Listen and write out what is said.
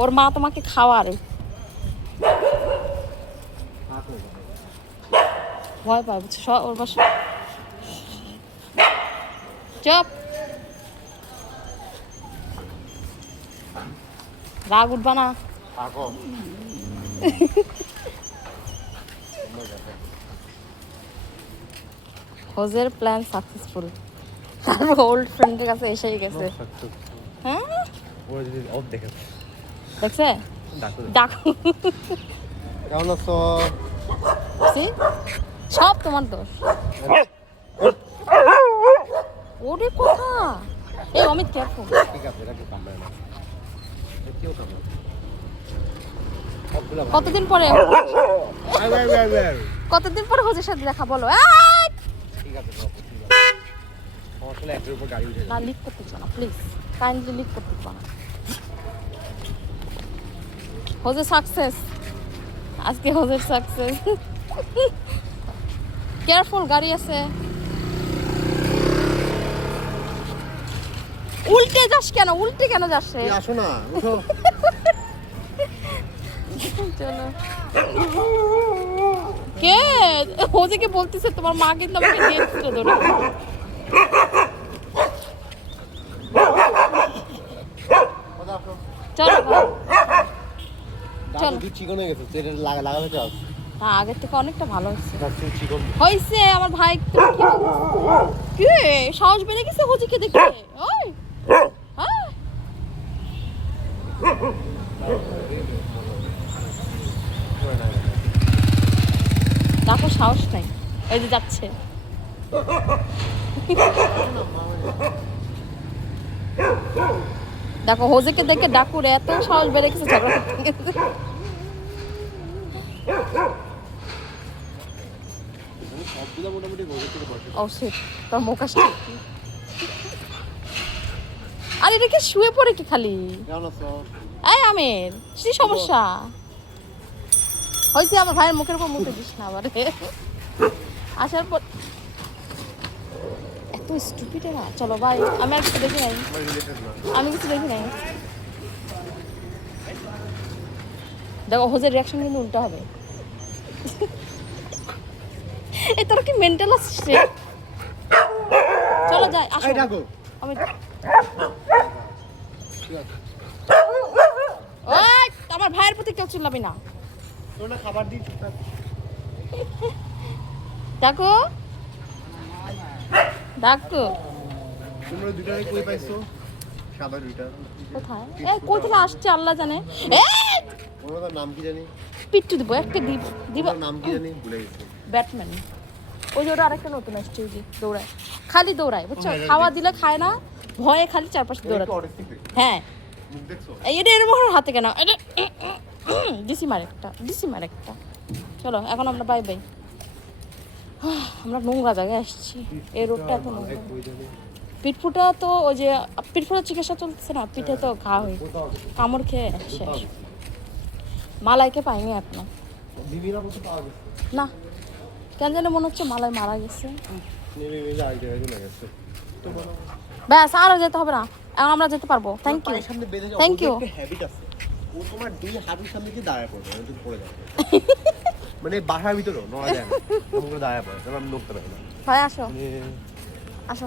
ওর মা তোমাকে খাওয়ারে ভয় পায় বুঝছো ওর বাসা চপ রাগ উঠবা না হোজের প্ল্যান সাকসেসফুল তার ওল্ড ফ্রেন্ডের কাছে এসেই গেছে হ্যাঁ দেখছে ডাকু কেমন আছো সব তোমার দোষ ওরে কথা এই অমিত কেয়ারফুল ঠিক আছে এটা কামড়ায় না কতদিন পরে হোজের সাথে দেখা বলো ঠিক আছে আসলে একের উপর গাড়ি উঠে না লিক করতে চাও না প্লিজ কাইন্ডলি লিক করতে চাও না হোজে সাকসেস আজকে হোজের সাকসেস কেয়ারফুল গাড়ি আছে উল্টে যাস কেন উল্টে কেন যাস রে আসো না উঠো চলো কে হোজেকে বলতেছে তোমার মা কিন্তু আমাকে দিয়ে দিচ্ছিল ধরে চলো চলো চিকন হয়ে গেছে এটা লাগাতে চাও না আগের থেকে অনেকটা ভালো হচ্ছে চিকন হয়েছে আমার ভাই কি সাহস বেড়ে গেছে হোজিকে দেখে ওই হ্যাঁ দেখো সাহস নাই এই যে যাচ্ছে দেখো হোজেকে দেখে ডাকুরে এত সাহস বেড়ে গেছে ঝগড়া করতে গেছে ও শিট তোর মুখ আসছে আর এটা কি শুয়ে পড়ে কি খালি এই আমির কি সমস্যা হয়েছে আমার ভাইয়ের মুখের উপর মুখে দিস না আবার আসার পর এত স্টুপিড এরা চলো ভাই আমি আর কিছু দেখি নাই আমি কিছু দেখি নাই দেখো হোজের রিয়াকশন কিন্তু উল্টা হবে এই তোর কি মেন্টাল আসছে চলো যাই আসো আমি ওই আমার ভাইয়ের প্রতি কেউ চিল্লাবি না তোরা খাবার দিই ডাকো ডাকো তোমরা দুইটা কই পাইছো সাদা দুইটা কোথায় এই কই থেকে আসছে আল্লাহ জানে এই ওনার নাম কি জানি পিট্টু দিব একটা দিব নাম কি জানি ভুলে গেছি ব্যাটম্যান ওই যে ওটা আরেকটা নতুন আসছে ওই যে দৌড়ায় খালি দৌড়ায় বুঝছো খাওয়া দিলে খায় না ভয়ে খালি চারপাশে দৌড়ায় হ্যাঁ এটা এর মোহর হাতে কেন এটা ডিসি মার একটা চলো এখন আমরা বাই বাই আমরা নোংরা জায়গায় আসছি এই রোডটা এত নোংরা পিঠফুটা তো ওই যে পিঠফুটার চিকিৎসা চলতেছে না পিঠে তো ঘা হয়ে কামড় খেয়ে শেষ মালাইকে পাইনি এখনো না কেন জানি মনে হচ্ছে মালাই মারা গেছে ব্যাস আরও যেতে হবে না এখন আমরা যেতে পারবো থ্যাংক ইউ ও তোমার দুই হাতের সামনে দিয়ে দাঁড়ায় পড়বে তুমি পড়ে যাবে মানে বাসার ভিতরেও নড়া যায় না তোমরা দাঁড়ায় পড়ে আমি নড়তে পারি না ভাই আসো আসো